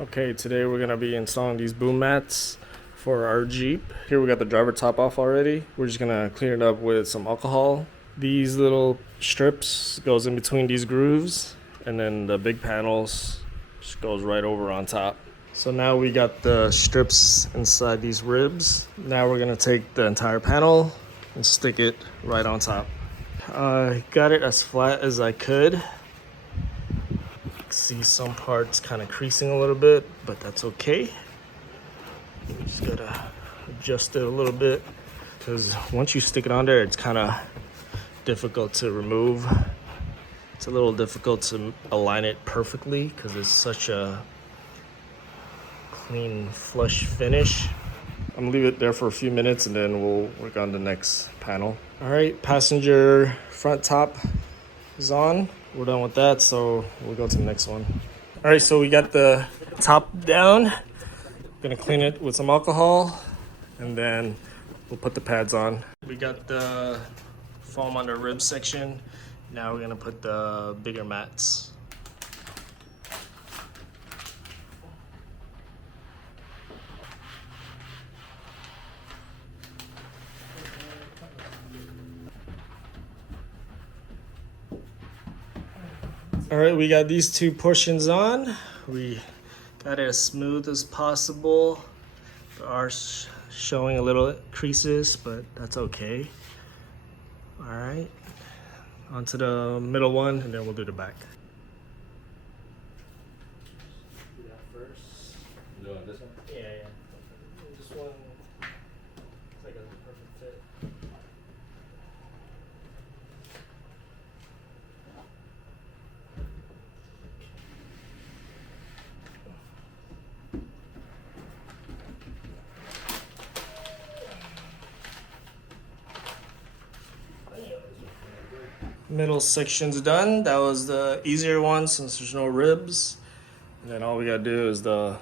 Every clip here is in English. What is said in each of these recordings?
Okay, today we're gonna be installing these boom mats for our Jeep. Here we got the driver top off already. We're just gonna clean it up with some alcohol. These little strips goes in between these grooves, and then the big panels just goes right over on top. So now we got the strips inside these ribs. Now we're gonna take the entire panel and stick it right on top. I got it as flat as I could. See some parts kind of creasing a little bit, but that's okay. We just gotta adjust it a little bit because once you stick it on there, it's kind of difficult to remove. It's a little difficult to align it perfectly because it's such a clean, flush finish. I'm gonna leave it there for a few minutes and then we'll work on the next panel. All right, passenger front top is on. We're done with that, so we'll go to the next one. All right, so we got the top down. Gonna clean it with some alcohol, and then we'll put the pads on. We got the foam on the rib section. Now we're gonna put the bigger mats. All right, we got these two portions on. We got it as smooth as possible. There are showing a little creases, but that's okay. All right, onto the middle one, and then we'll do the back. Do that first. No, this one? Yeah. This one looks like a perfect fit. Middle section's done. That was the easier one since there's no ribs. And then all we gotta do is the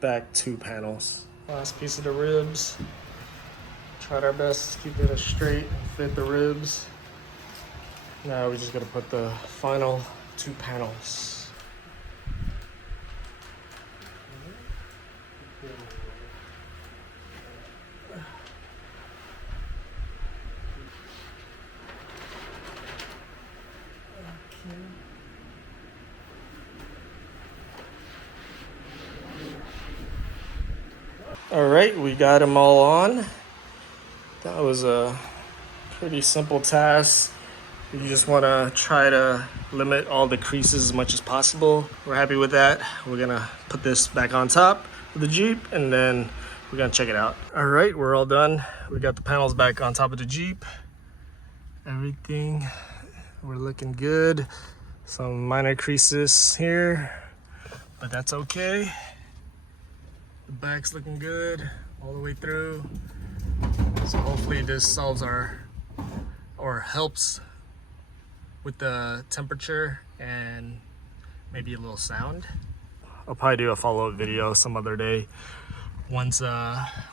back two panels. Last piece of the ribs. Tried our best to keep it as straight and fit the ribs. Now we just gotta put the final two panels. All right, we got them all on. That was a pretty simple task. You just want to try to limit all the creases as much as possible. We're happy with that. We're gonna put this back on top of the Jeep and then we're gonna check it out. All right, we're all done. We got the panels back on top of the Jeep. Everything, we're looking good. Some minor creases here, but that's okay. The back's looking good all the way through. So hopefully this solves or helps with the temperature and maybe a little sound. I'll probably do a follow-up video some other day once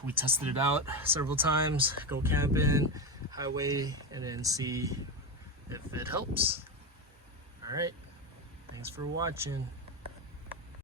we tested it out several times, go camping, highway, and then see if it helps. All right, thanks for watching.